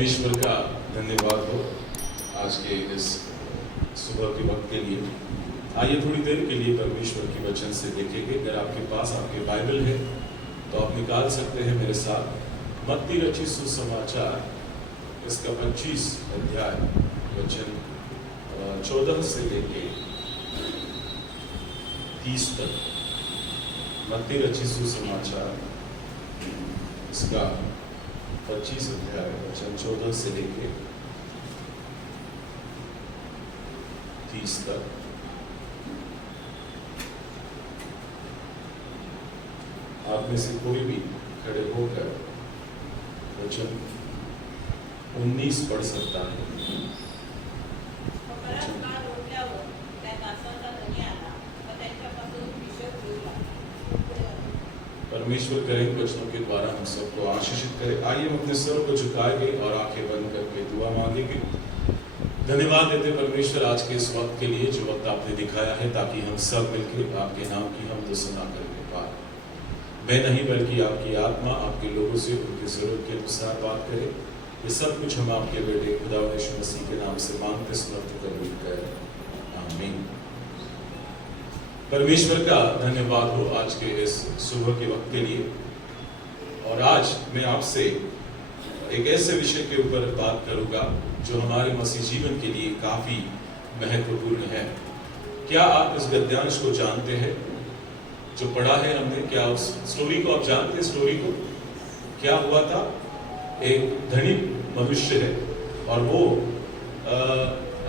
परमेश्वर का धन्यवाद हो आज के इस सुबह के वक्त के लिए। आइए थोड़ी देर के लिए परमेश्वर के वचन से देखेंगे। अगर आपके पास आपके बाइबल है तो आप निकाल सकते हैं मेरे साथ मत्ती रचित सुसमाचार इसका 25 अध्याय वचन 14 से लेके 30 तक। मत्ती रचित सुसमाचार इसका 25 अध्याय वचन 14 से लेके 30 तक। आप में से कोई भी खड़े होकर वचन 19 पढ़ सकता है। परमेश्वर करें वचनों के द्वारा हम सबको आशीषित करे। आइए हम अपने सर को झुकाएंगे और आंखें बंद करके दुआ मांगेंगे। धन्यवाद देते परमेश्वर आज के इस वक्त के लिए जो वक्त आपने दिखाया है, ताकि हम सब मिलकर आपके नाम की हम तो सुना करके पाए। मैं नहीं बल्कि आपकी आत्मा आपके लोगों से उनकी जरूरत के अनुसार बात करे। ये सब कुछ हम आपके बेटे खुदा यीशु मसीह के नाम से मांगते समर्थ कर आमीन। परमेश्वर का धन्यवाद हो आज के इस सुबह के वक्त के लिए। और आज मैं आपसे एक ऐसे विषय के ऊपर बात करूंगा जो हमारे मसीह जीवन के लिए काफी महत्वपूर्ण है। क्या आप इस गद्यांश को जानते हैं जो पढ़ा है हमने? क्या उस स्टोरी को आप जानते हैं? स्टोरी को क्या हुआ था? एक धनिक मनुष्य है और वो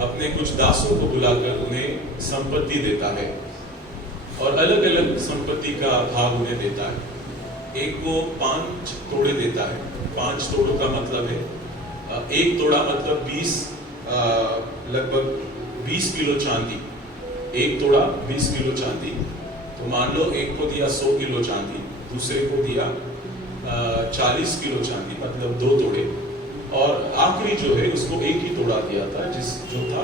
अपने कुछ दासों को बुलाकर उन्हें संपत्ति देता है और अलग अलग संपत्ति का भाग उन्हें देता है। एक को 5 तोड़े देता है। 5 तोड़ों का मतलब है 1 तोड़ा मतलब 20 लगभग 20 किलो चांदी। 1 तोड़ा 20 किलो चांदी। तो मान लो एक को दिया 100 किलो चांदी, दूसरे को दिया 40 किलो चांदी, मतलब 2 तोड़े, और आखिरी जो है उसको 1 ही तोड़ा दिया था जो था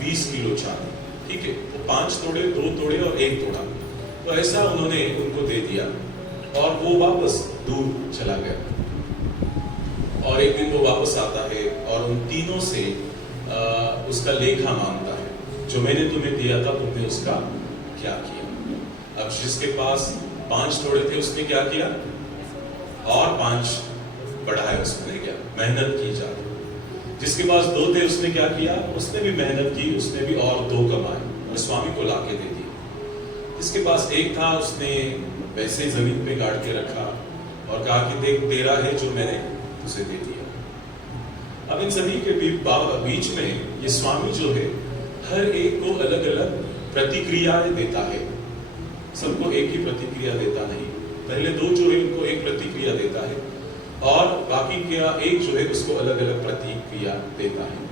20 किलो चांदी। ठीक है, तो 5 तोड़े, 2 तोड़े और 1 तोड़ा। तो ऐसा उन्होंने उनको दे दिया और वो वापस दूर चला गया। और एक दिन वो वापस आता है और उन तीनों से उसका लेखा मांगता है, जो मैंने तुम्हें दिया था तुमने उसका क्या किया। अब जिसके पास 5 तोड़े थे उसने क्या किया और 5 बढ़ाया, उसने क्या मेहनत की जाती। जिसके पास 2 थे उसने क्या किया, उसने भी मेहनत की, उसने भी और 2 कमाए और स्वामी को लाके दे दिए। जिसके पास 1 था उसने वैसे जमीन पे गाड़ के रखा और कहा कि देख तेरा है जो मैंने तुझे दे दिया। अब इन सभी के बीच में ये स्वामी जो है हर एक को अलग अलग प्रतिक्रियाएं देता है। सबको एक ही प्रतिक्रिया देता नहीं। पहले 2 जो है उनको एक प्रतिक्रिया देता है और बाकी का 1 जो है उसको अलग अलग प्रतिक्रिया देता है।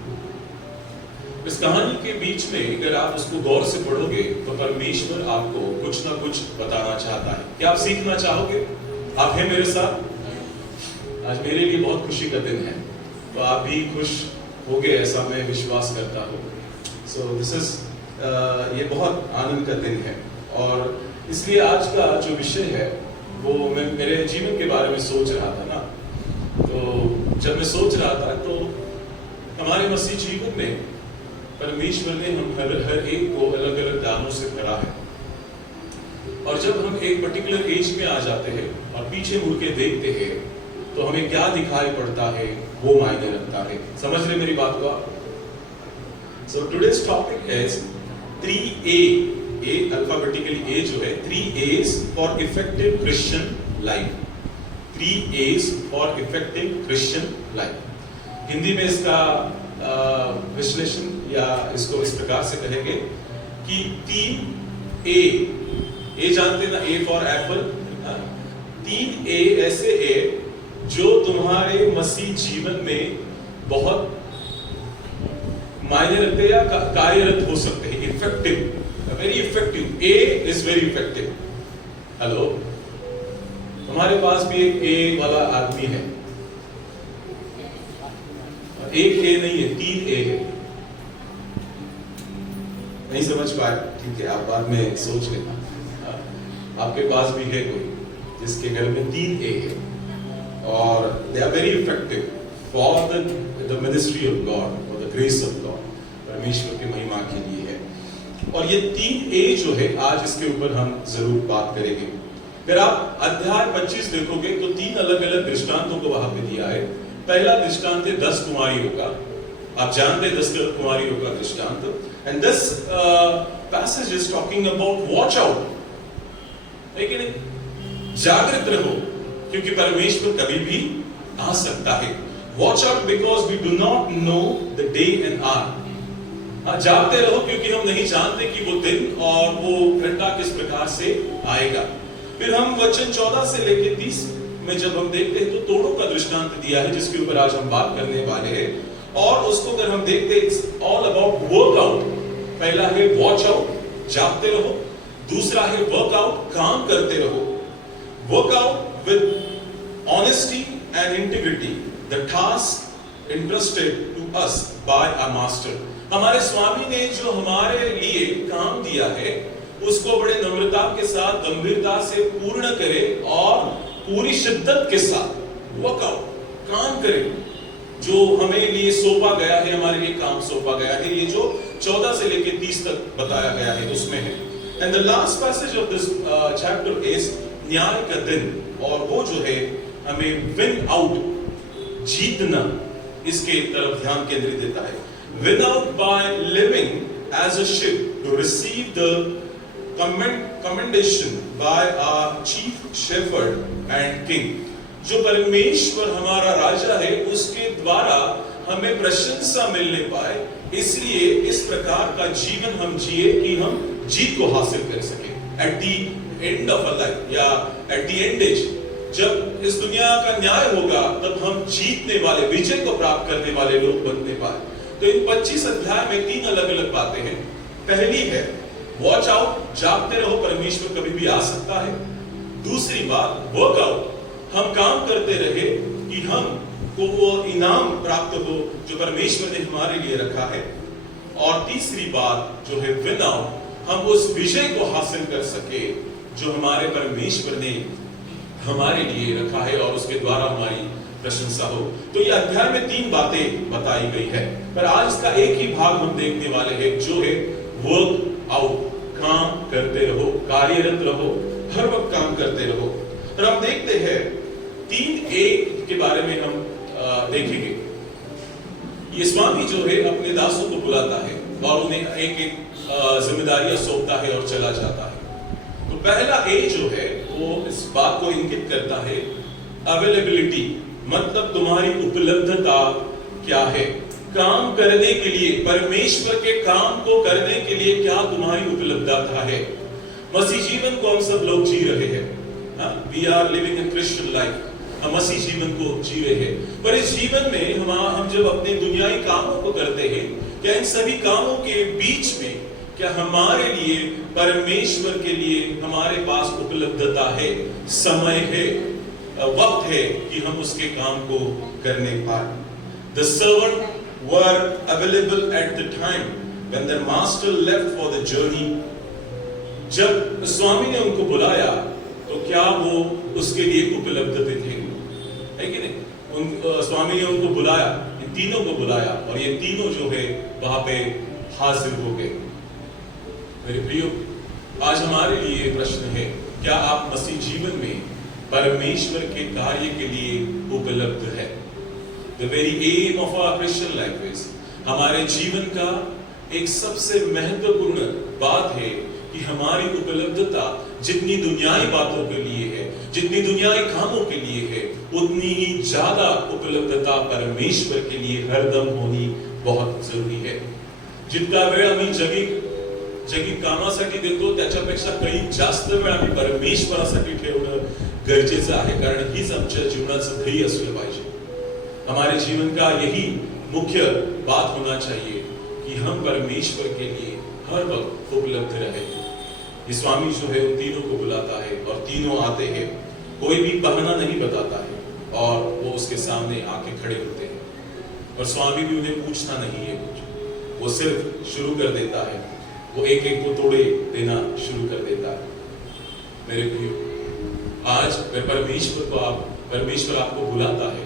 इस कहानी के बीच में अगर आप उसको गौर से पढ़ोगे तो परमेश्वर आपको कुछ ना कुछ बताना चाहता है। क्या आप सीखना चाहोगे? आप हैं मेरे साथ? आज मेरे लिए बहुत खुशी का दिन है, तो आप भी खुश होगे ऐसा मैं विश्वास करता हूँ। सो दिस इज ये बहुत आनंद का दिन है और इसलिए आज का जो विषय है वो मैं मेरे जीवन के बारे में सोच रहा था ना। तो जब मैं सोच रहा था तो हमारे मसीह जीवन में परमेश्वर ने हम हर एक को अलग अलग दानों से भरा है। और जब हम एक पर्टिकुलर एज में आ जाते हैं और पीछे मुड़ के देखते हैं तो हमें क्या दिखाई पड़ता है वो मायने रखता है। समझ रहे मेरी बात को आप? So today's topic is 3A। A alphabetically A जो है 3 A's for effective Christian life. 3 A's for effective Christian life. Hindi में इसका विश्लेषण या इसको इस प्रकार से कहेंगे कि 3 A जानते ना, A फॉर एप्पल। 3 A ऐसे A जो तुम्हारे मसीह जीवन में बहुत मायने रखते या कार्यरत हो सकते हैं। Effective, very effective. A is very effective. Hello, हमारे पास भी एक A वाला आदमी है। एक A नहीं है, 3 A है। नहीं समझ पाए? ठीक है, आप बाद में सोच लेना। आपके पास भी है कोई जिसके घर में 3 A है और they are very effective. For the ministry of God, for the grace of God, परमेश्वर की महिमा के लिए है। और ये 3A जो है आज इसके ऊपर हम जरूर बात करेंगे। अगर आप अध्याय 25 देखोगे तो 3 अलग अलग दृष्टांतों को वहां पे दिया है। पहला दृष्टांत है 10 कुमारियों का, आप जानते हैं 10 कुमारियों का दृष्टांत। And this passage is talking about watch out, लेकिन जागृत रहो क्योंकि परमेश्वर कभी भी आ सकता है। Watch out because we do not know the day and hour. जागते रहो क्योंकि हम नहीं जानते कि वो दिन और वो घंटा किस प्रकार से आएगा। फिर हम वचन 14 से लेकर 30 में जब हम देखते हैं तो तोड़ों का दृष्टांत दिया है जिसके ऊपर आज हम बात करने वाले हैं। और उसको अगर हम देखते हैं इट्स ऑल अबाउट वर्कआउट। पहला है वॉच आउट, जागते रहो। दूसरा है वर्कआउट, काम करते रहो। Work out with honesty and integrity the task interested to us by our master. हमारे स्वामी ने जो हमारे लिए काम दिया है उसको बड़े नम्रता के साथ, गंभीरता से पूर्ण करें और पूरी शिद्दत के साथ वर्कआउट, काम करें। जो हमें लिए सौंपा गया है, हमारे लिए काम सौंपा गया है, ये जो 14 से लेकर 30 तक बताया गया है उसमें है। And the last passage of this chapter is न्याय का दिन। और वो जो है हमें विन आउट, जीतना, इसके तरफ ध्यान केंद्रित देता है। Win out by living as a ship to receive the commendation by our chief shepherd and king। जो परमेश्वर हमारा राजा है उसके द्वारा हमें प्रशंसा मिलने पाए, इसलिए इस प्रकार का जीवन हम जिए कि हम जीत को हासिल कर सके। At the end of our life या at the end age, जब इस दुनिया का न्याय होगा तब हम जीतने वाले, विजय को प्राप्त करने वाले लोग बनने पाए। तो इन 25 अध्याय में 3 अलग अलग बातें हैं। पहली है वॉच आउट, जागते रहो, परमेश्वर कभी भी आ सकता है। दूसरी बात वर्कआउट, हम काम करते रहे कि हम को वो इनाम प्राप्त हो जो परमेश्वर ने हमारे लिए रखा है। और तीसरी बात जो है विन आउट, हम उस विजय को हासिल कर सके जो हमारे परमेश्वर ने हमारे लिए रखा है और उसके द्वारा हमारी प्रशंसा हो। तो ये अध्याय में 3 बातें बताई गई है, पर आज इसका एक ही भाग हम देखने वाले हैं जो है वर्क आउट, काम करते रहो, कार्यरत रहो, हर वक्त काम करते रहो। और हम देखते हैं 3A के बारे में हम देखेंगे। ये स्वामी जो है अपने दासों को बुलाता है और उन्हें एक एक जिम्मेदारियां सौंपता है और चला जाता है। तो पहला A जो है वो इस बात को इंगित करता है अवेलेबिलिटी, मतलब तुम्हारी उपलब्धता क्या है काम करने के लिए, परमेश्वर के काम को करने के लिए क्या तुम्हारी उपलब्धता है। मसीह जीवन को हम सब लोग जी रहे हैं, we are living in Christian life, हम मसीह जीवन को जी रहे हैं। पर इस जीवन में हम जब अपने दुनियाई कामों को करते हैं, क्या इन सभी कामों के बीच में क्या हमारे लिए, परमेश्वर के लिए हमारे पास उपलब्धता है, समय है, वक्त है कि हम उसके काम को करने पाए। The servant were available at the time when their master left for the journey। जब स्वामी ने उनको बुलाया तो क्या वो उसके लिए उपलब्ध थे, है कि नहीं? स्वामी ने उनको बुलाया, इन तीनों को बुलाया और ये तीनों जो है वहां पे हाजिर हो गए। मेरे प्रियो, आज हमारे लिए प्रश्न है, क्या आप मसीह जीवन में परमेश्वर के कार्य के लिए उपलब्ध है? The very aim of our Christian life is, हमारे जीवन का एक सबसे महत्वपूर्ण बात है कि हमारी उपलब्धता जितनी दुनियाई बातों के लिए है, जितनी दुनियाई कामों के लिए है, उतनी ही ज्यादा उपलब्धता परमेश्वर के लिए हरदम होनी बहुत जरुरी है। जितका वेळ आम्ही जगी कामासाठी देतो त्याच्यापेक्षा काही जास्त वेळ आम्ही परमेश्वरासाठी ठेवणं गरजेचं आहे, कारण हीच आमच्या जीवनाचं ध्येय असलं पाहिजे। हमारे जीवन का यही मुख्य बात होना चाहिए कि हम परमेश्वर के लिए हर वक्त उपलब्ध रहे। ये स्वामी जो है उन तीनों को बुलाता है और तीनों आते हैं, कोई भी बहाना नहीं बताता है और वो उसके सामने आके खड़े होते हैं। और स्वामी भी उन्हें पूछता नहीं है कुछ, वो सिर्फ शुरू कर देता है, वो एक एक को तोड़े देना शुरू कर देता है। मेरे प्रियो, आज परमेश्वर आपको बुलाता है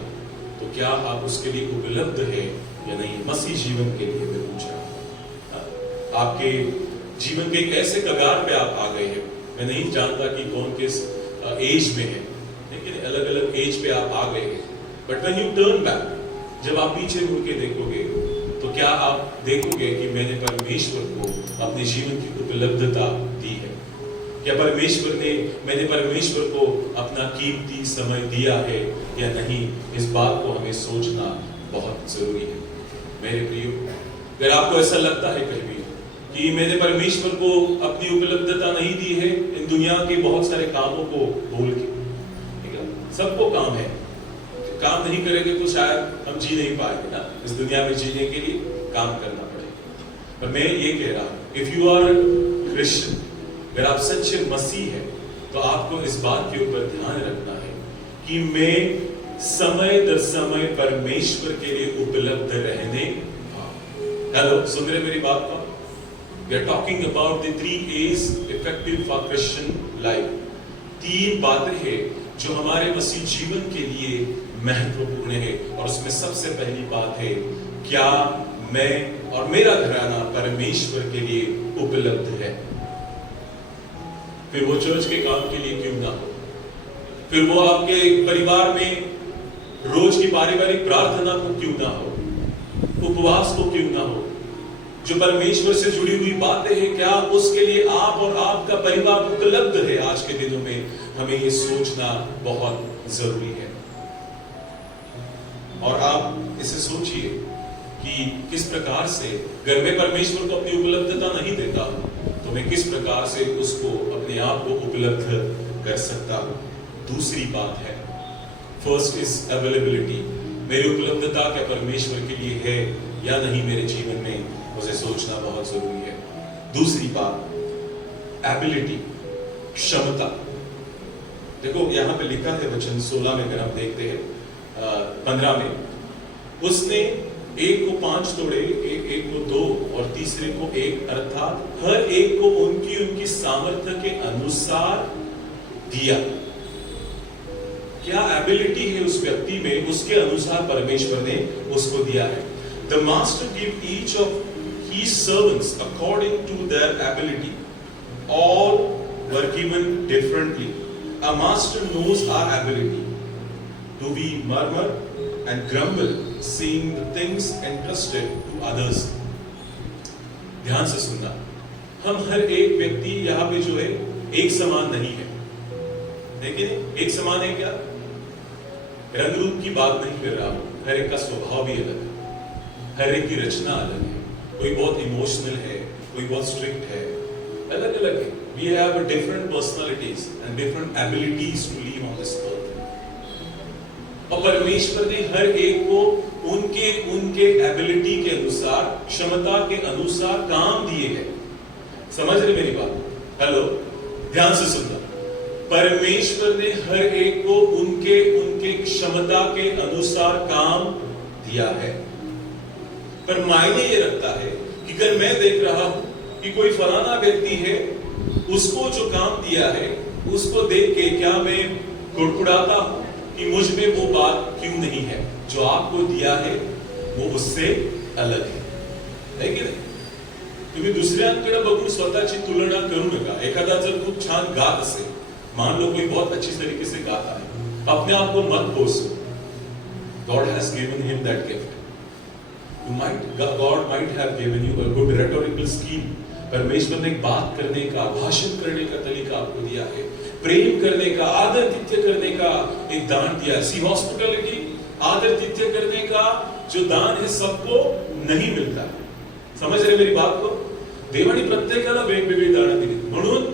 तो क्या आप उसके लिए उपलब्ध है या नहीं? मसीह जीवन के लिए मैं पूछ रहा हूं। आपके जीवन के एक ऐसे कगार पे आप आ गए हैं, मैं नहीं जानता कि कौन किस एज में है, लेकिन अलग अलग एज पे आप आ गए हैं। But when U turn back, जब आप पीछे मुड़ के देखोगे, तो क्या आप देखोगे कि मैंने परमेश्वर को अपने जीवन की उपलब्धता दी है? क्या मैंने परमेश्वर को अपना कीमती समय दिया है या नहीं? इस बात को हमें सोचना बहुत जरूरी है मेरे प्रियो। अगर आपको ऐसा लगता है कहीं भी कि मैंने परमेश्वर को अपनी उपलब्धता नहीं दी है इन दुनिया के बहुत सारे कामों को भूल के, ठीक है, सबको काम है, काम नहीं करेंगे तो शायद हम जी नहीं पाएंगे ना। इस दुनिया में जीने के लिए काम करना पड़ेगा। पर मैं ये कह रहा हूं, इफ यू आर क्रिश्चियन, अगर आप सच्चे मसीह हैं, तो आपको इस बात के ऊपर ध्यान रखना है कि मैं समय दर समय परमेश्वर के लिए उपलब्ध रहने। हेलो, सुन रहे मेरी बात को? We are talking about the 3 A's effective for Christian life। 3 बातें हैं जो हमारे मसीह जीवन के लिए महत्वपूर्ण है, और उसमें सबसे पहली बात है, क्या मैं और मेरा घराना परमेश्वर के लिए उपलब्ध है? फिर वो चर्च के काम के लिए क्यों ना हो, फिर वो आपके परिवार में रोज की पारिवारिक प्रार्थना को क्यों ना हो, उपवास को क्यों ना हो, जो परमेश्वर से जुड़ी हुई बातें हैं, क्या उसके लिए आप और आपका परिवार उपलब्ध है? आज के दिनों में हमें ये सोचना बहुत जरूरी है। और आप इसे सोचिए कि किस प्रकार से, अगर मैं परमेश्वर को अपनी उपलब्धता नहीं देता हूं, तो मैं किस प्रकार से उसको अपने आप को उपलब्ध कर सकता हूं। दूसरी बात है, फर्स्ट इज अवेलेबिलिटी। मेरी उपलब्धता क्या परमेश्वर के लिए है या नहीं मेरे जीवन में, मुझे सोचना बहुत जरूरी है। दूसरी बात, एबिलिटी, क्षमता। देखो यहां पे लिखा है वचन 16 में, अगर हम देखते हैं 15 में, उसने एक को 5 तोड़े, एक को 2 और तीसरे को 1, अर्थात हर एक को उनकी सामर्थ्य के अनुसार दिया। क्या एबिलिटी है उस व्यक्ति में, उसके अनुसार परमेश्वर ने उसको दिया है। The master gave each of his servants according to their ability. All were given differently. A master knows our ability. Do we murmur and grumble, seeing the things entrusted to others? ध्यान से सुनना, हम हर एक व्यक्ति यहाँ पे जो है एक समान नहीं है। देखिए, एक समान है क्या? रंग रूप की बात नहीं कर रहा हूं, हर एक का स्वभाव भी अलग है, हर एक की रचना अलग है। कोई बहुत इमोशनल है, कोई बहुत स्ट्रिक्ट है, अलग अलग है। We have different personalities and different abilities to live on this earth। और परमेश्वर ने हर एक को उनके एबिलिटी के अनुसार, क्षमता के अनुसार काम दिए हैं। समझ रहे मेरी बात? हेलो, ध्यान से सुनना। परमेश्वर ने हर एक को उनके क्षमता के अनुसार काम दिया है। पर मायने ये रखता है कि अगर मैं देख रहा हूं कि कोई फलाना व्यक्ति है, उसको जो काम दिया है, उसको देख के क्या मैं कुड़कुड़ाता हूं कि मुझ में वो बात क्यों नहीं है? जो आपको दिया है वो उससे अलग है की नाही? तुम्ही दुसऱ्यांकडे बघून स्वतःची तुलना करू नका। एखादा जर खूप छान गात असेल, मान लो कोई बहुत अच्छी तरीके से गाता है, अपने आप को मत कोसो। God has given him that gift. God might have given you a good rhetorical skill. परमेश्वर ने बात करने का, भाषण करने का तरीका आपको दिया है, प्रेम करने का, आदर तिथ्य करने का एक दान दिया है। सी हॉस्पिटलिटी, आदर तिथ्य करने का जो दान है, सबको नहीं मिलता है। समझ रहे मेरी बात को? देवाने प्रत्येकाला वेगवेगळी दानं दिली, म्हणून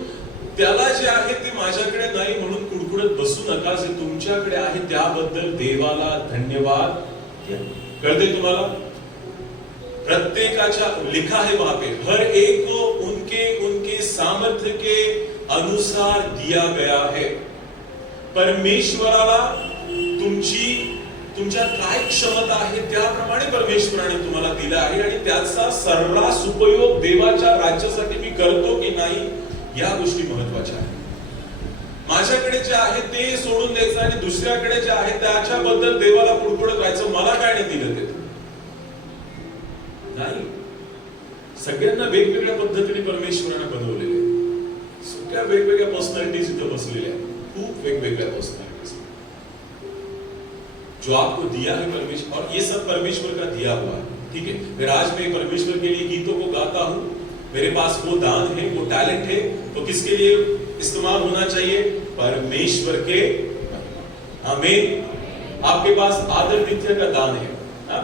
त्याला जे आहे ते माझ्याकडे नाही म्हणून कुडकुडत बसू नका। जे तुमच्याकडे आहे त्याबद्दल देवाला धन्यवाद द्या। कळते तुम्हाला? प्रत्येकाच्या, लिखा है वहां पे, हर एक को उनके सामर्थ्य के अनुसार दिया गया है। परमेश्वराला तुमच्या काय क्षमता आहे त्याप्रमाणे परमेश्वराने तुम्हाला दिला आहे, आणि त्याचा सर्रास उपयोग देवाच्या राज्यासाठी मी करतो की नाही, या गोष्टी महत्वाच्या आहेत। माझ्याकडे जे आहे ते सोडून द्यायचं आणि दुसऱ्याकडे जे आहे त्याच्याबद्दल देवाला पुढपुढत राहायचं. मला काय नाही दिलं ते नाही. सगळ्यांना वेगवेगळ्या पद्धतीने परमेश्वराने बनवलेले, सगळ्या वेगवेगळ्या पर्सनॅलिटीज इथे बसलेल्या आहेत, खूप वेगवेगळ्या पर्सनॅलिटीज. जो आपको दिया है परमेश्वर, और ये सब परमेश्वर का दिया हुआ है. ठीक है, फिर आज मैं परमेश्वर के लिए गीतों को गाता हूं, मेरे पास वो दान है, वो टैलेंट है, तो किसके लिए इस्तेमाल होना चाहिए? परमेश्वर के. आमीन. आपके पास आदर तिथ्य का दान है,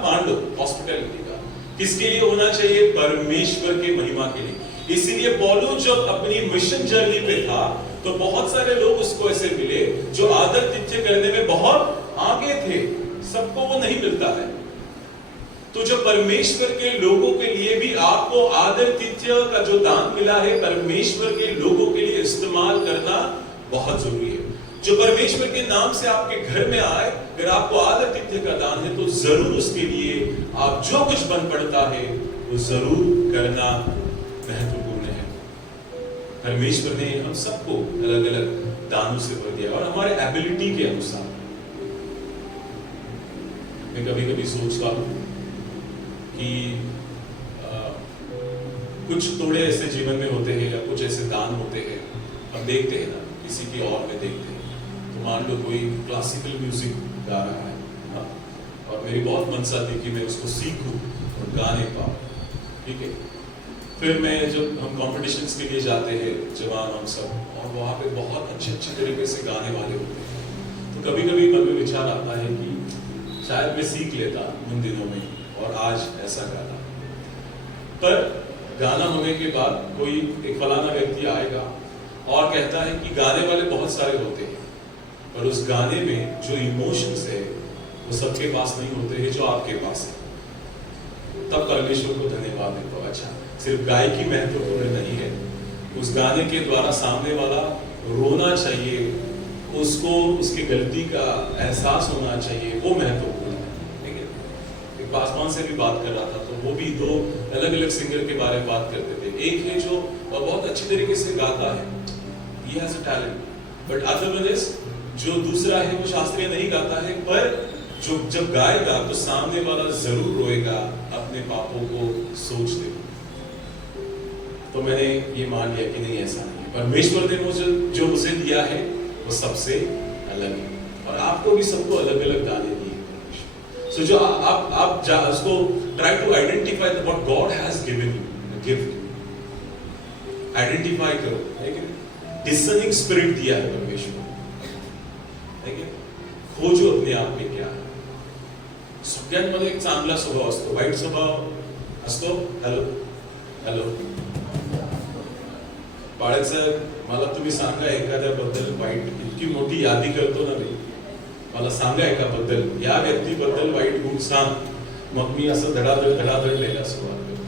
मान लो हॉस्पिटैलिटी का, किसके लिए होना चाहिए? परमेश्वर के महिमा के लिए. इसीलिए पौलुस जब अपनी मिशन जर्नी पे था तो बहुत सारे लोग उसको ऐसे मिले जो आदर तिथ्य करने में बहुत आगे थे. सबको वो नहीं मिलता है. तो जब परमेश्वर के लोगों के लिए भी आपको आदर तिथ्य का जो दान मिला है, परमेश्वर के लोगों के लिए इस्तेमाल करना बहुत जरूरी है. जो परमेश्वर के नाम से आपके घर में आए, अगर आपको आदर तिथ्य का दान है तो जरूर उसके लिए आप जो कुछ बन पड़ता है वो जरूर करना महत्वपूर्ण है. परमेश्वर ने हम सबको अलग अलग दानों से भर दिया और हमारे एबिलिटी के अनुसार. मैं कभी कभी सोचता हूं कि कुछ तोड़े ऐसे जीवन में होते हैं या कुछ ऐसे दान होते हैं, हम देखते हैं ना, किसी की और में देखते हैं, तो मान लो कोई क्लासिकल म्यूजिक गा रहा है ना, और मेरी बहुत मनसा थी कि मैं उसको सीखूं और गाने पाऊं. ठीक है, फिर मैं जब हम कॉम्पिटिशन्स के लिए जाते हैं जवान हम सब, और वहाँ पे बहुत अच्छे अच्छे तरीके से गाने वाले होते हैं, तो कभी कभी मन में विचार आता है कि शायद मैं सीख लेता उन दिनों में और आज ऐसा गाना. पर गाना होने के बाद कोई एक फलाना व्यक्ति आएगा और कहता है कि गाने वाले बहुत सारे होते हैं, पर उस गाने में जो इमोशंस है वो सबके पास नहीं होते हैं जो आपके पास है. तब परमेश्वर को धन्यवाद देता. अच्छा, सिर्फ गायकी महत्वपूर्ण नहीं है, उस गाने के द्वारा सामने वाला रोना चाहिए, उसको उसकी गलती का एहसास होना चाहिए, वो महत्वपूर्ण है. ठीक है, एक पासवान से भी बात कर रहा था, तो वो भी दो अलग अलग सिंगर के बारे में बात करते थे. एक है जो बहुत अच्छी तरीके से गाता है, he has a talent, but other one is जो दूसरा है वो शास्त्रीय नहीं गाता है, पर जो जब गाएगा तो सामने वाला जरूर रोएगा अपने पापों को सोचते. तो मैंने ये मान लिया कि नहीं, ऐसा नहीं है. परमेश्वर ने मुझे जो मुझे दिया है वो सबसे अलग है, और आपको भी सबको अलग अलग दाने दिए परमेश्वर. सो जो आप उसको try to identify what God has given you, gift identify करो. डिसर्निंग स्पिरिट दिया है परमेश्वर. खोजो अपने आप में क्या है. सगळ्यांमध्ये एक चांगला स्वभाव असतो, वाईट स्वभाव असतो. हॅलो हॅलो बाळक सर, मला तुम्ही सांगा एखाद्याबद्दल वाईट, इतकी मोठी यादी करतो ना मी, मला सांगा एकाबद्दल, या व्यक्तीबद्दल वाईट गुण सांग. मग मी असं धडाधड लिहायला सुरुवात करतो.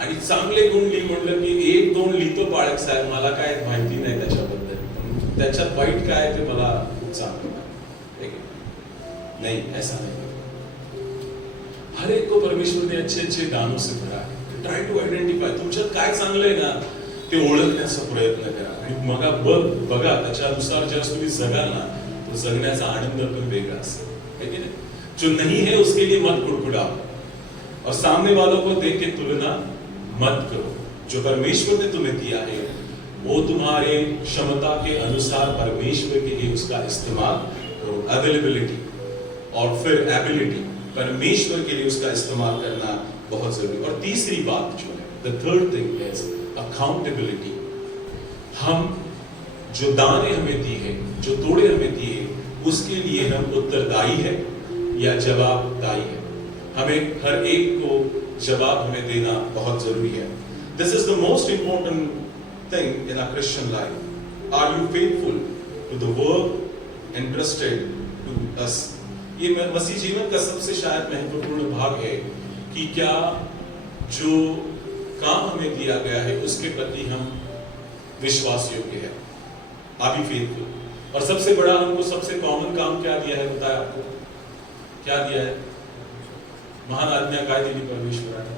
आणि चांगले गुण लिही म्हणलं की एक दोन लिहितो बाळक साहेब, मला काय माहिती नाही त्याच्याबद्दल, त्याच्यात वाईट काय ते मला खूप चांगलं नहीं. ऐसा नहीं. हर एक को परमेश्वर ने अच्छे अच्छे दानों से भरा है. ट्राई टू आइडेंटिफाय, तुमच्यात काय चांगलं आहे ना ते ओळखण्याचा प्रयत्न करा, आणि मग बघा त्याच्यानुसार जर तुम्ही जगाल ना तो जगण्याचा आनंद पण वेगळा असेल. है की नाही? जो नहीं है उसके लिए मत कुड़कुड़ाओ, और सामने वालों को देख के तुलना मत करो. जो परमेश्वर ने तुम्हें दिया है वो तुम्हारे क्षमता के अनुसार परमेश्वर के लिए उसका इस्तेमाल करो. अवेलेबिलिटी और फिर एबिलिटी, परमेश्वर के लिए उसका इस्तेमाल करना बहुत जरूरी. और तीसरी बात जो है, the third thing is accountability. हम जो दाने हमें दिए हैं, जो तोड़े हमें दिए, उसके लिए हम उत्तरदायी है या जवाबदारी है. हमें हर एक को जवाब हमें देना बहुत जरूरी है. This is the most important thing in a Christian life. Are you faithful to the work entrusted to us. ये मसीह जीवन का सबसे शायद महत्वपूर्ण भाग है कि क्या जो काम हमें दिया गया है उसके प्रति हम विश्वास योग्य है. Are you faithful. और सबसे बड़ा हमको सबसे कॉमन काम क्या दिया है, बताया आपको क्या दिया है? महान आज्ञा काय दिली परमेश्वराने?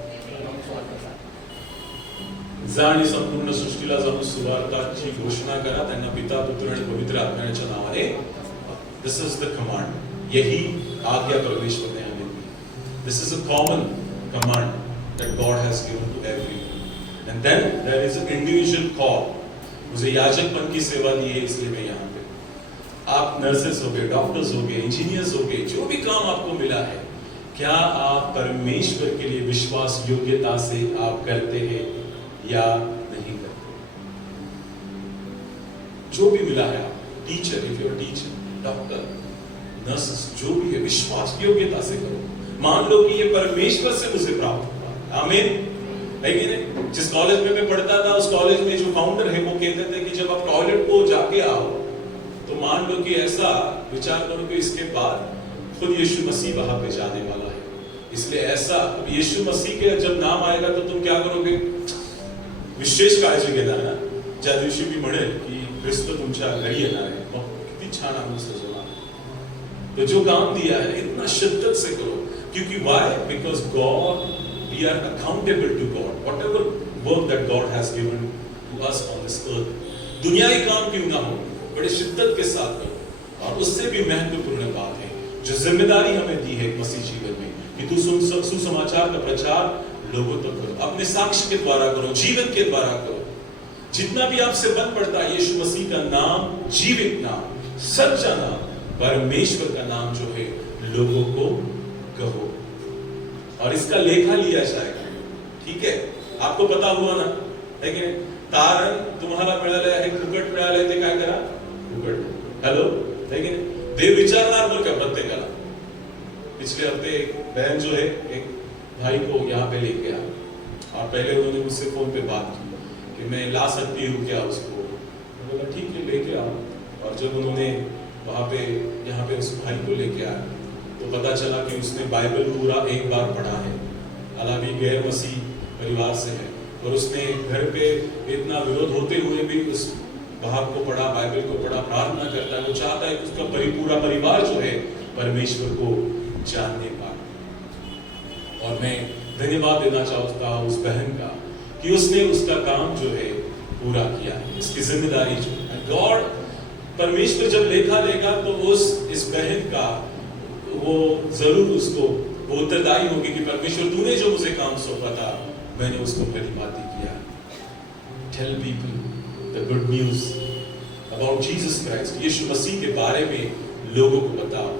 जा आणि संपूर्ण सृष्टीला जाऊन सुवार्ताची घोषणा करा, त्यांना पिता पुत्र आणि पवित्र आत्म्याच्या नावाने. This is the command. यही आज्ञा परमेश्वर ने हमें दी. This is a common command that God has given to everyone. And then there is a individual call. मुझे याजकपन की सेवा दी है, इसलिए मैं यहाँ पे. आप नर्सेस हो गए, डॉक्टर्स हो गए, इंजीनियर्स हो गए, जो भी काम आपको मिला है, क्या आप परमेश्वर के लिए विश्वास योग्यता से आप करते हैं या नहीं करते? जो भी मिला है, आप teacher, if you are teacher, doctor, nurses, जो भी है, विश्वास योग्यता से करो. मान लो कि ये परमेश्वर से मुझे प्राप्त हुआ. आमीन. है कि नहीं? जिस कॉलेज में मैं पढ़ता था, उस कॉलेज में जो फाउंडर है वो कहते थे कि जब आप टॉयलेट को जाके आओ तो मान लो कि ऐसा विचार करो कि इसके बाद खुद यीशु मसीह वहां पे जाने वाला है. इसलिए ऐसा यीशु मसीह के जब नाम आएगा तो तुम क्या करोगे? विशेष काळजी घेणार ना. ज्या दिवशी मी म्हणेल की ख्रिस्त तुमच्या घरी येणार आहे, मग किती छान आम्ही सजवणार. तो जो काम दिया है इतना शिद्दत से करो. क्योंकि why? Because God, we are accountable to God. Whatever work that God has given to us on this earth, दुनियाई काम क्यों ना हो, बड़े शिद्दत के साथ करो. और उससे भी महत्वपूर्ण बात है जो जिम्मेदारी हमें दी है मसीह जीवन में, कि तू सुसमाचार का प्रचार लोगों तक करो. अपने साक्ष्य के द्वारा करो, जीवन के द्वारा करो. जितना भी आपसे बन पड़ता है, यीशु मसीह का नाम, जीवित नाम, सच्चा नाम, परमेश्वर का नाम जो है, लोगों को कहो. और इसका लेखा लिया जाएगा. ठीक है? आपको पता हुआ ना, है कि तारण तुम्हाला मिळाले आहे, फुकट मिळाले, ते काय करा? फुकट. हॅलो, है कि नहीं? देव विचारणार बरं का प्रत्येकाला. पिछले हफ्ते एक बहन जो है, एक भाई को यहाँ पे लेके आ, और पहले उन्होंने मुझसे फोन पे बात की कि मैं ला सकती हूँ क्या उसको. मैंने बोला ठीक है, लेके आओ. और जब उन्होंने वहाँ पे यहाँ पे उस भाई को लेके आया तो पता चला कि उसने बाइबल पूरा एक बार पढ़ा है. हालांकि गैर मसीह परिवार से है, और उसने घर पे इतना विरोध होते हुए भी उस भाग को पढ़ा, बाइबल को पढ़ा, प्रार्थना करता है. वो चाहता है कि उसका पूरा परिवार जो है परमेश्वर को जानने पाए. और मैं धन्यवाद देना चाहता हूँ उस बहन का कि उसने उसका काम जो है पूरा किया है. इसकी जिम्मेदारी जो है, गॉड, परमेश्वर जब लेखा लेगा तो इस बहन का वो जरूर उसको वो उत्तरदायी होगी कि परमेश्वर तूने जो मुझे काम सौंपा था, मैंने उसको भलीभांति किया. Tell people the good news about Jesus Christ. Yeshu Masih के बारे में लोगों को बताओ,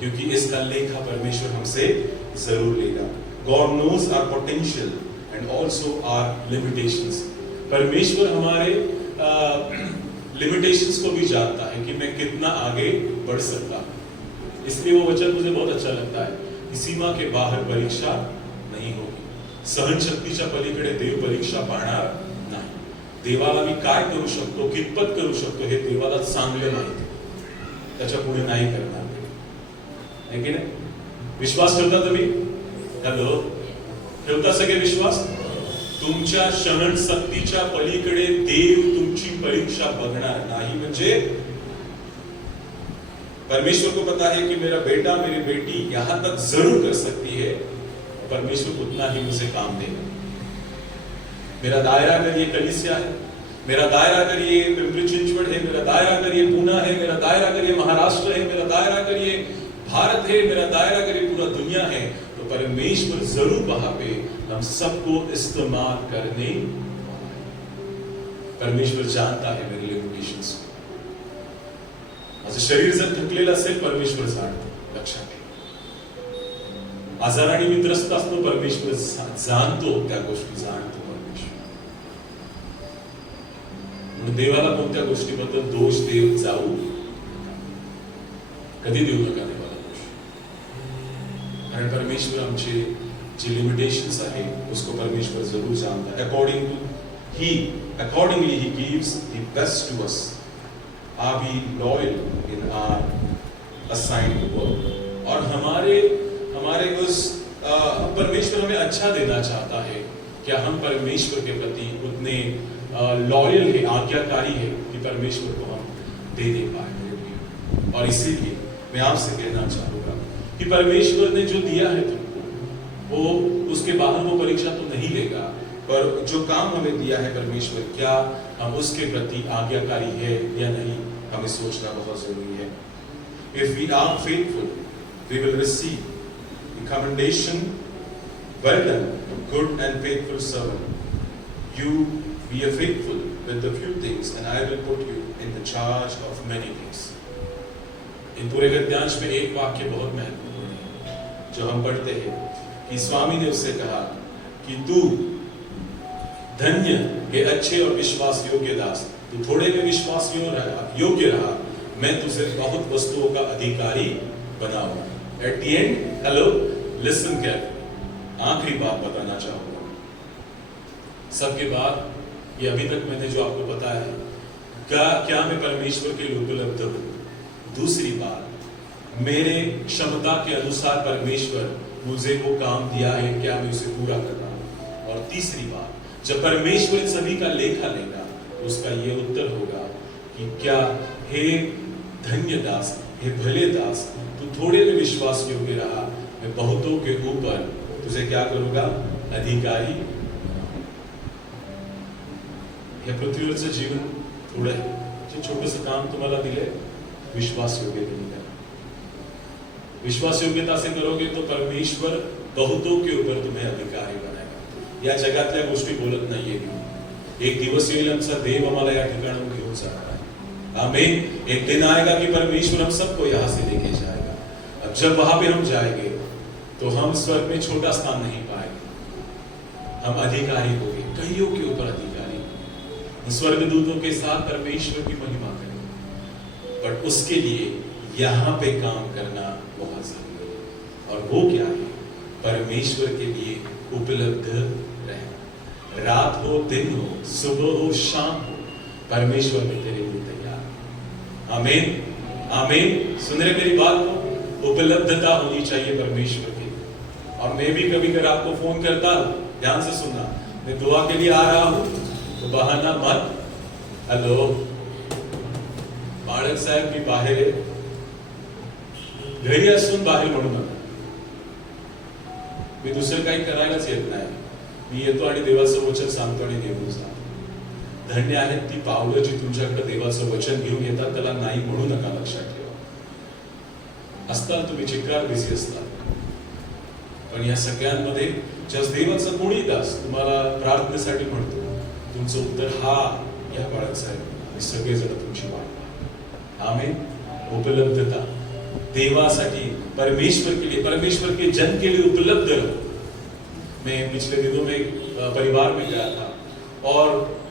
क्योंकि इसका लेखा परमेश्वर हमसे जरूर लेगा. God knows our potential and also our limitations. परमेश्वर हमारे लिमिटेशंस को भी जानता है कि मैं कितना आगे बढ़ सकता हूं. इसलिए वो वचन मुझे बहुत अच्छा लगता है कि सीमा के बाहर परीक्षा नहीं होगी. सहन शक्तीच्या पलीकडे देव परीक्षा पाहणार नाही. देवाला मी काय करू शकतो, कितपत करू शकतो, हे देवाला चांगलं माहिती. त्याच्या पुढे नाही करणार. है की नाही? विश्वास ठेवता तुम्ही? हॅलो, ठेवता सगळे विश्वास? तुमच्या सहन शक्तीच्या पलीकडे देव तुमची परीक्षा बघणार नाही. म्हणजे परमेश्वर को पता है कि मेरा बेटा, मेरी बेटी यहां तक जरूर कर सकती है, परमेश्वर उतना ही मुझे काम देगा. मेरा दायरा अगर ये कलीसिया है, मेरा दायरा अगर ये पिंपरी चिंचवड है, मेरा दायरा अगर ये पूना है, मेरा दायरा अगर ये महाराष्ट्र है, मेरा दायरा अगर ये भारत है, मेरा दायरा अगर ये पूरा दुनिया है, तो परमेश्वर जरूर वहां पे हम सबको इस्तेमाल करने. परमेश्वर जानता है मेरे लिमिटेशंस. माझं शरीर जर थकलेलं असेल, परमेश्वर जाणतो. लक्षात ठेवा. आजाराने मी त्रस्त असतो, परमेश्वर जाणतो त्या गोष्टी, जाणतो परमेश्वर. म्हणून देवाला कोणत्या गोष्टीबद्दल दोष देव जाऊ कधी देऊ नका देवाला दोष. कारण परमेश्वर आमचे जे लिमिटेशंस आहे उसको परमेश्वर जरूर जानता है. accordingly he gives the best to us. Are we loyal in our assigned work? और हमारे उस परमेश्वर हमें अच्छा देना चाहता है. क्या हम परमेश्वर के प्रति उतने लॉयल है, आज्ञाकारी है कि परमेश्वर को हम दे पाए? और इसीलिए मैं आपसे कहना चाहूंगा कि परमेश्वर ने जो दिया है तुमको, वो उसके बाहर वो परीक्षा तो नहीं लेगा. पर जो काम हमें दिया है परमेश्वर, क्या हम उसके प्रति आज्ञाकारी है या नहीं, हमें सोचना बहुत जरूरी है। If we are faithful, we will receive the commendation, well done, good and faithful servant. You be faithful with the few things, and I will put you in the charge of many things. इन पूरे गद्यांश में एक वाक्य बहुत महत्वपूर्ण है जो हम पढ़ते हैं कि स्वामी ने उससे कहा कि तू धन्य के अच्छे और विश्वास योग्य दास, तू थोड़े में विश्वास योग्य रहा, मैं तुझे बहुत वस्तुओं का अधिकारी बनाऊंगा। At the end, hello, listen carefully, आखिरी बात बताना चाहूंगा। सबके बाद ये अभी तक मैंने जो आपको बताया है, क्या मैं परमेश्वर के लिए उपलब्ध हूं? दूसरी बात, मेरे क्षमता के अनुसार परमेश्वर मुझे वो काम दिया है, क्या मैं उसे पूरा कर रहा हूं? और तीसरी बात, जब परमेश्वर इन सभी का लेखा लेगा, उसका ये उत्तर होगा कि क्या हे धन्य दास, हे भले दास, तू थोड़े में विश्वास योग्य रहा, मैं बहुतों के ऊपर तुझे क्या करूंगा? अधिकारी। हे पृथ्वीवरचं जीवन थोडं आहे, जे छोटंसं काम तुम्हाला दिले, विश्वास योग्यता। विश्वास योग्यता से करोगे तो परमेश्वर बहुतों के ऊपर तुम्हें अधिकारी बनाएगा। या जगातल्या गोष्टी बोलत नाहीये मी, एक दिवस येईल आमचा देव आम्हाला या ठिकाणाहून घेऊन जाणार आहे। आमीन। एक दिन आएगा कि परमेश्वर हम सबको यहाँ से लेके जाएगा। अब जब वहां पे हम जाएंगे तो हम स्वर्ग में छोटा स्थान नहीं पाएंगे, हम अधिकारी होंगे, कईयों के ऊपर अधिकारी, स्वर्गदूतों के साथ परमेश्वर की महिमा करेंगे। बट उसके लिए यहाँ पे काम करना बहुत जरूरी है। और वो क्या है? परमेश्वर के लिए उपलब्ध रहना। रात हो, दिन हो, सुबह हो, शाम हो, परमेश्वर में तेरे लिए तैयार। आमीन, आमीन। सुन रहे मेरी बात को? उपलब्धता होनी चाहिए परमेश्वर की। और मैं भी कभी कभी आपको फोन करता हूं, ध्यान से सुनना, मैं दुआ के लिए आ रहा हूं तो बहाना मत। हेलो, बाळक साहेब मी बाहेर आहे, घरी असून बाहेर म्हणू नका। मी दुसरं काही करायलाच येत नाही, मी येतो आणि देवाचं वचन सांगतो आणि निघून जातो। धन्य आहेत ती पावलं जी तुमच्याकडे देवाचं वचन घेऊन येतात, त्याला नाही म्हणू नका, लक्षात ठेवा। असताल तुम्ही चिक्कार बिझी असतात, पण या सगळ्यांमध्ये ज्या देवाचं कोणी दास तुम्हाला प्रार्थनेसाठी म्हणतो, तुमचं उत्तर हा या बाळक साहेब, आम्ही सगळेजण तुमची वाट। आमीन। उपलब्धता देवासाठी, परमेश्वर के लिए, परमेश्वर के जन के लिए उपलब्ध रहो। मैं पिछले दिनों में परिवार में गया था और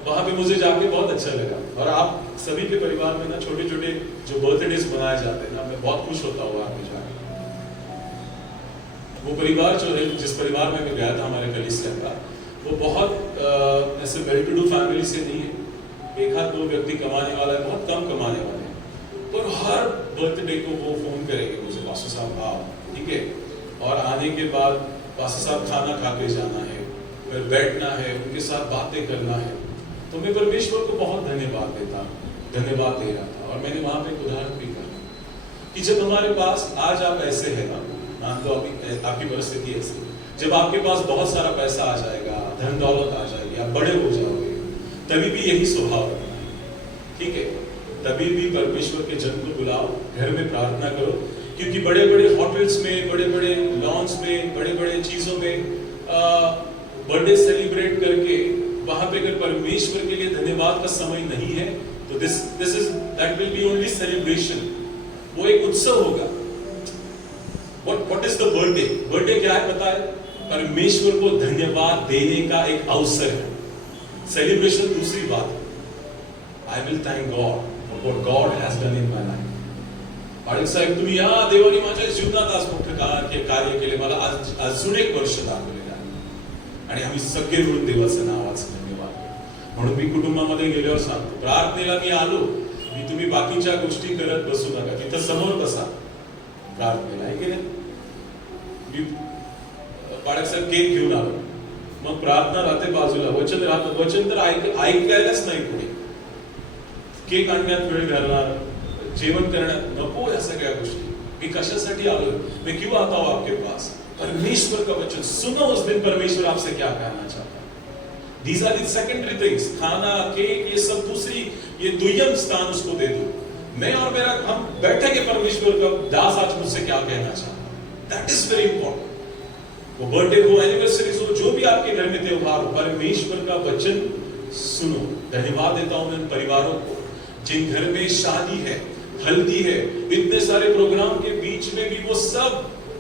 वहां पे मुझे जाके बहुत अच्छा लगा। और आप सभी के परिवार में ना छोटे छोटे जो बर्थडेज मनाए जाते हैं ना, मैं बहुत खुश होता हूँ वहां पे जाके। वो परिवार जो है, जिस परिवार में मैं गया था, हमारे कलीसिया का, वो बहुत ऐसे वेल टू डू फैमिली से नहीं है। एक हाथ दो व्यक्ति कमाने वाला है, बहुत कम कमाने वाले हैं, पर हर बर्थडे को वो फोन करेंगे मुझे, पास्टर साहब आओ, ठीक है। और आने के बाद पास्टर साहब खाना खा के जाना है, फिर बैठना है, उनके साथ बातें करना है। तो मैं परमेश्वर को बहुत धन्यवाद धन्यवाद दे रहा था। और मैंने वहां पे एक उदाहरण भी कहा कि जब हमारे पास, आज आप ऐसे है ना, मान लो आपकी परिस्थिति ऐसी, जब आपके पास बहुत सारा पैसा आ जाएगा, धन दौलत आ जाएगी, आप बड़े हो जाओगे, तभी भी यही स्वभाव रखना है, ठीक है। तभी भी परमेश्वर के जन को बुलाओ, घर में प्रार्थना करो, क्योंकि बड़े बड़े होटल्स में, बड़े बड़े लॉन्स में, बड़े बड़े चीजों में बर्थडे सेलिब्रेट करके वहां पे अगर परमेश्वर के लिए धन्यवाद का समय नहीं है तो that will be only celebration. वो एक उत्सव होगा। What is the birthday? Birthday क्या है पता है? परमेश्वर को धन्यवाद देने का एक अवसर है। सेलिब्रेशन दूसरी बात है। I will thank God for what God has done in my life. बाळक साहेब, तुम्ही या देवाने माझ्या जीवनात आज मोठं कार्य केले, मला अजून एक वर्ष दाखवलेलं आहे आणि आम्ही सगळे मिळून देवाचं नावाचं धन्यवाद करू। म्हणून मी कुटुंबामध्ये गेल्यावर सांगतो, प्रार्थनेला मी आलो, मी तुम्ही बाकीच्या गोष्टी करत बसू नका, तिथं समोर बसा प्रार्थनेला, आहे की नाही? मी बाळक साहेब केक घेऊन आलो, मग प्रार्थना राहते बाजूला, वचन राहतं, वचन तर ऐकायलाच नाही पुढे, केक आणण्यात वेळ घालणार, जेवण करण्यात नको, या सगळ्या गोष्टी। मैं कशासाठी आलो? मैं क्यों आता हूं आपके पास? परमेश्वर का वचन सुनो। उस दिन परमेश्वर आपसे क्या कहना चाहता है। These are the secondary things. खाना, केक, ये सब दूसरी, ये दुय्यम स्थान उसको दे दो. मैं और मेरा हम बैठे के परमेश्वर का दास आज मुझसे क्या कहना चाहता है. That is very important. वो बर्थडे हो, एनिवर्सरी हो, जो भी आपके घर में त्योहार हो, परमेश्वर का वचन सुनो. धन्यवाद देता हूं उन परिवारों को जिन घर में शादी है, हल्दी है, इतने सारे प्रोग्राम के बीच में भी वो सब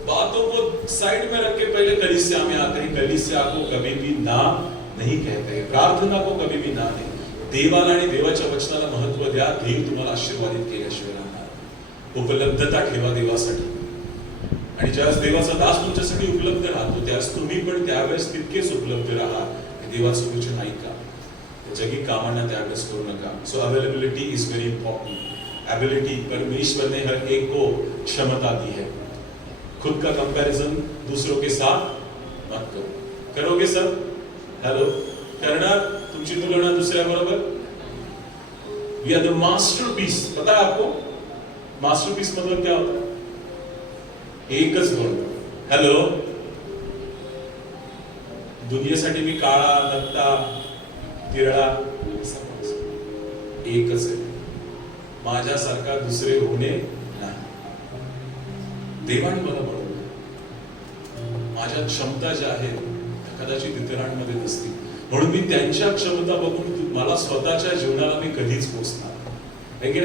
बातों को साइड में रख के पहले कलीसिया में आते हैं. कलीसिया को कभी भी ना नहीं कहते, प्रार्थना को कभी भी ना नाही. देवाला आणि देवाच्या वचनाला महत्व द्या. देव तुम्हाला आशीर्वादित केल्याशिवाय राहणार. उपलब्धता ठेवा देवासाठी. आणि ज्यावेळेस देवाचा दास तुमच्यासाठी उपलब्ध राहतो त्यावेळेस तुम्ही पण त्यावेळेस तितकेच उपलब्ध राहा. देवाचं वचन ऐका. जगी कामांना त्यावेळेस करू नका. So availability is very important. Ability, परमेश्वर ने हर एक को क्षमता दी है. खुद का कंपैरिजन दूसरों के साथ मत करो. करोगे सब? हेलो, करणार तुमची तुलना दुसऱ्या बरोबर? We are the masterpiece. पता है आपको मास्टरपीस मतलब क्या होता है? एकच बनतो. हेलो, दुनियेसाठी मी काळा, लत्ता, तिरळा एकच आहे. माझ्यासारखा दुसरे होणे नाही. देवाने मला बनवलं. माझ्या क्षमता ज्या आहेत कदाचित इतरांमध्ये नसतील. म्हणून मी त्यांच्या क्षमता बघून मला स्वतःच्या जीवनाला मी कधीच पोचणार नाही.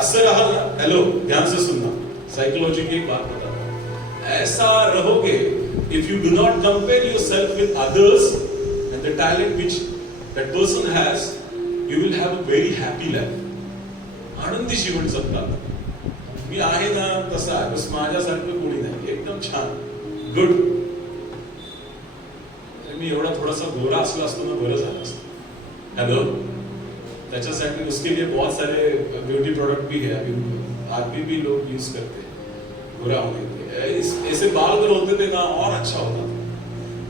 असं राहा ना. हेलो, ध्यान से सुनना. साइकोलॉजी की एक बात बताता हूं. ऐसा रहोगे if you do not compare yourself with others and the talent which that person has, you will have a very happy life. Anandi जीवन जगता. मी आहे ना तसा आहे, बस माझ्यासारखं कोणी नाही. एकदम छान, गुड. मी एवढा थोडासा गोरा असला असतो ना बरं झालं असतं. हेलो, त्याच्यासाठी उसके लिए बहुत सारे ब्यूटी प्रोडक्ट भी है. अभी भी लोग यूज करते हैं गोरा होने के लिए. ऐसे बाल अगर होते थे ना और अच्छा होता था.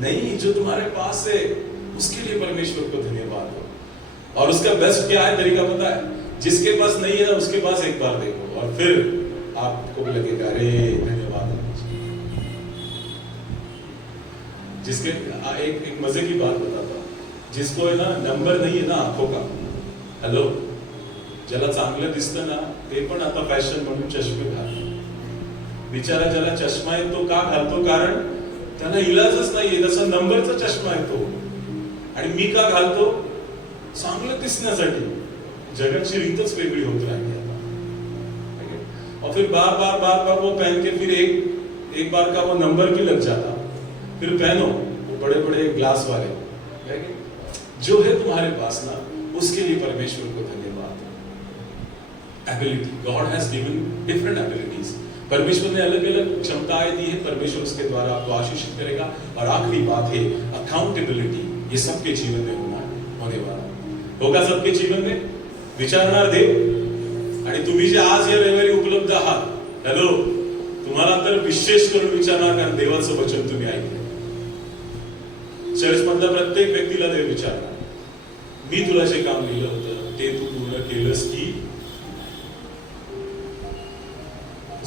नहीं, जो तुम्हारे पास है उसके लिए परमेश्वर को धन्यवाद हो. और उसका बेस्ट क्या है तरीका पता है? जिसके पास नहीं है ना उसके पास एक बार देखो और फिर आपको भी लगेगा अरे धन्यवाद. जिसके एक मजे की बात बताता हूं. जिसको है ना नंबर नहीं है ना आंखों का, हेलो, ज्याला चांगलं दिसतं ना ते पण आता फॅशन म्हणून चष्मे घालतो. बिचारा ज्याला चष्मा आहे तो का घालतो? कारण त्याला इलाजच नाहीये. तसा नंबरचा चष्मा आहे तो. आणि मी का घालतो? चांगलं दिसण्यासाठी. जगाची रीतच वेगळी होत राहिली आता. और फिर बार बार बार बार वो पहन के फिर एक बार का वो नंबर भी लग जाता. फिर पहनो वो बड़े बड़े ग्लास वाले. जो है तुम्हारे पास ना उसके लिए परमेश्वर को धन्यवाद. Ability, God has given different abilities. परमेश्वर ने अलग अलग क्षमताएं दी है. परमेश्वर उसके द्वारा आपको आशीषित करेगा. और आखिरी बात है अकाउंटेबिलिटी. ये सबके जीवन में होने वाला होगा. सबके जीवन में विचारणार देव. आणि तुम्ही जे आज या रविवारी उपलब्ध आहात, हॅलो, तुम्हाला तर विशेष करून विचारणार कारण देवाचं वचन तुम्ही ऐकलं. चर्च मधल्या प्रत्येक व्यक्तीला देव विचारणार, मी तुला जे काम दिलं होतं ते तू पूर्ण केलंस की?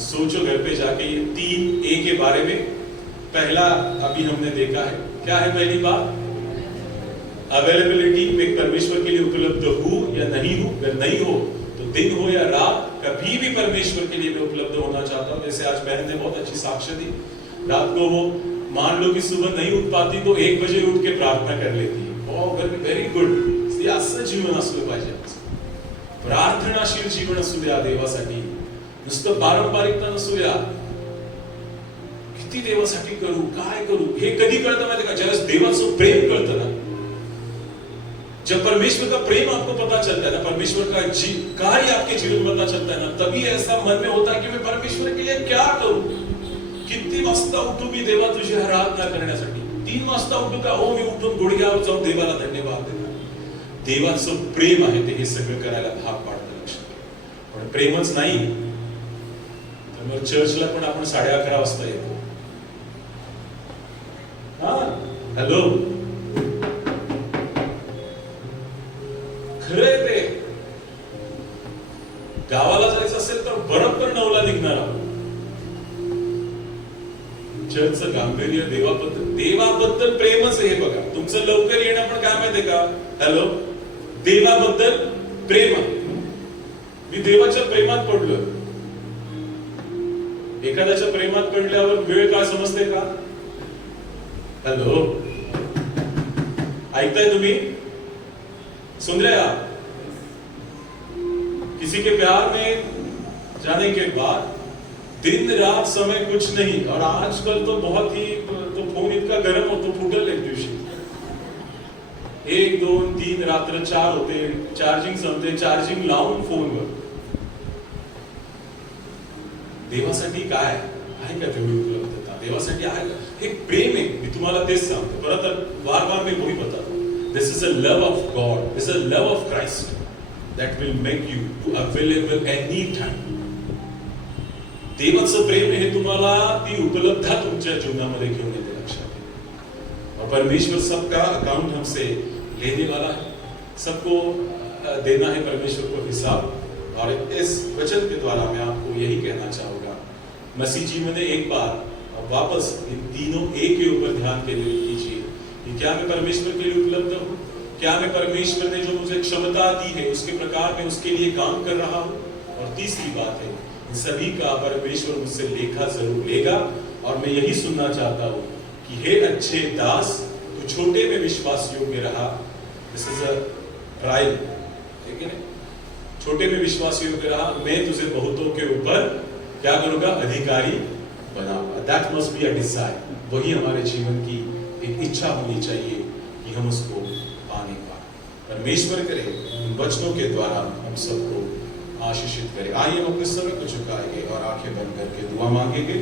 सोचो घर पे जाके ये 3A के बारे में. पहला अभी हमने देखा है. क्या है पहली बात? अवेलेबिलिटी. मैं परमेश्वर के लिए उपलब्ध हूं या नहीं हूं. अगर नहीं हो तो दिन हो या रात, कभी भी परमेश्वर के लिए मैं उपलब्ध होना चाहता हूं. जैसे आज बहन ने बहुत अच्छी साक्ष्य दी. रात को वो मान लो कि सुबह नहीं उठ पाती तो 1 बजे उठ के प्रार्थना कर लेती है. Very good. असं जीवन असलं पाहिजे. प्रार्थनाशील जीवन असू द्या देवासाठी. नुसतं पारंपरिकता नसूया. किती देवासाठी करू, काय करू, हे कधी कळतं माहिती का? ज्यावेळेस देवाचं प्रेम कळतं ना. जब परमेश्वर का प्रेम आपको पता चलता है ना, परमेश्वर का कार्य आपके जीवन में पता चलता है ना, तभी ऐसा मन में होता है कि मैं परमेश्वर के लिए क्या करूं. किती वाजता उठू मी देवा तुझी आराधना करण्यासाठी? 3 वाजता उठू का? हो, मी उठून गुडघ्यावर जाऊन देवाला धन्यवाद देणार. देवाचं प्रेम आहे ते हे सगळं करायला भाग पाडतं. लक्षात. पण प्रेमच नाही तर मग चर्चला पण आपण 11:30 वाजता येतो. हा, हॅलो, खरंय ते. गावाला जायचं असेल तर बरोबर 9ला निघणार आहोत. चर्चचं गांभीर्य देवाबद्दल प्रेमच आहे. बघा, तुमचं लवकर येणं पण पण काय माहितीये का, हॅलो, देवाबद्दल प्रेम, मी देवाच्या प्रेमात पडलोय. एखाद्याच्या प्रेमात पडल्यावर वेळ काय समजते का? हेलो, ऐकताय तुम्ही? सुन रहे आप? किसी के प्यार में जाने के बाद दिन रात समय कुछ नहीं, और आजकल तो बहुत ही, तो फोन इतका गरम होतो, फुटल एक दिवशी 1, 2, 3 रात्र 4 होते, चार्जिंग संपते, चार्जिंग लावून फोनवर. देवासाठी काय आहे का तेवढी उपलब्धता? देवासाठी आहे का? हे प्रेम आहे. मी तुम्हाला तेच सांगतो, परत वार मी वही बतातो. This is a love of God, this is a love of Christ that will make you available any time. देवाचं प्रेम हे तुम्हाला ती उपलब्धता तुमच्या जीवनामध्ये घेऊन येते, लक्षात ठेवा. और परमेश्वर सबका अकाउंट हमसे लेने वाला है, सबको देना है परमेश्वर को हिसाब. और इस वचन के द्वारा मैं आपको यही कहना चाहूंगा, मसीह जीवन में एक बार वापस इन तीनों एक के ऊपर ध्यान केंद्रित कीजिए कि क्या मैं परमेश्वर के लिए उपलब्ध हूँ, क्या मैं परमेश्वर ने जो मुझे क्षमता दी है उसके प्रकार में उसके लिए काम कर रहा हूँ. और तीसरी बात है, इन सभी का परमेश्वर मुझसे लेखा जरूर लेगा. और मैं यही सुनना चाहता हूँ कि हे अच्छे दास, तू छोटे में विश्वास योग्य रहा. दिस इज अ ट्रायल, ठीक है? छोटे में विश्वास योग्य रहा, मैं तुझे बहुतों के ऊपर क्या करूंगा? अधिकारी बनाऊंगा. That must be a desire. वही हमारे जीवन की एक इच्छा होनी चाहिए कि हम उसको पाने पाए. परमेश्वर करे इन वचनों के द्वारा हम सबको आशीषित करे. आइए हम अपने समय को झुकाएंगे और आंखें बंद करके दुआ मांगेंगे.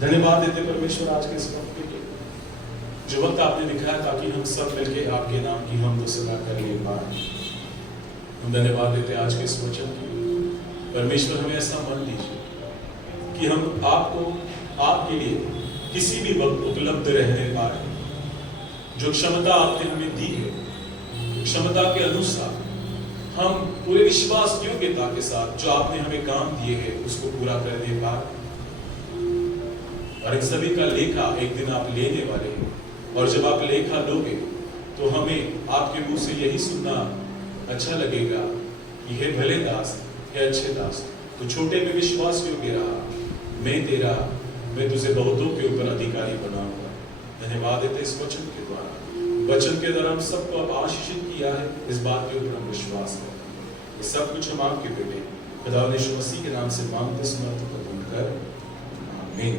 धन्यवाद देते परमेश्वर आज के इस वक्त के लिए, जो वक्त आपने दिखाया ताकि हम सब मिलके आपके नाम की हम तो सदा कर ले पाए. हम धन्यवाद देते आज के इस वचन के लिए. परमेश्वर हमें ऐसा मन दीजिए कि हम आपको, आपके लिए किसी भी वक्त उपलब्ध रहने पाए. जो क्षमता आपने हमें दी है, क्षमता के अनुसार हम पूरे विश्वास योग्यता के साथ जो आपने हमें काम दिए हैं उसको पूरा करने पाए. और इन सभी का लेखा एक दिन आप लेने वाले हैं. और जब आप लेखा लोगे तो हमें आपके मुंह से यही सुनना अच्छा लगेगा कि हे भले दास, हे अच्छे दास, तू छोटे में विश्वास योग्य रहा, मैं तुझे बहुतों के ऊपर अधिकारी बनाऊंगा. धन्यवाद देते इस वचन के द्वारा. वचन के द्वारा हम सबको अब आशीषित किया है, इस बात के ऊपर हम विश्वास करते हैं. ये सब कुछ हम आपके बेटे खुदा यीशु मसीह के नाम से मांगते समर्थ कर, आमीन.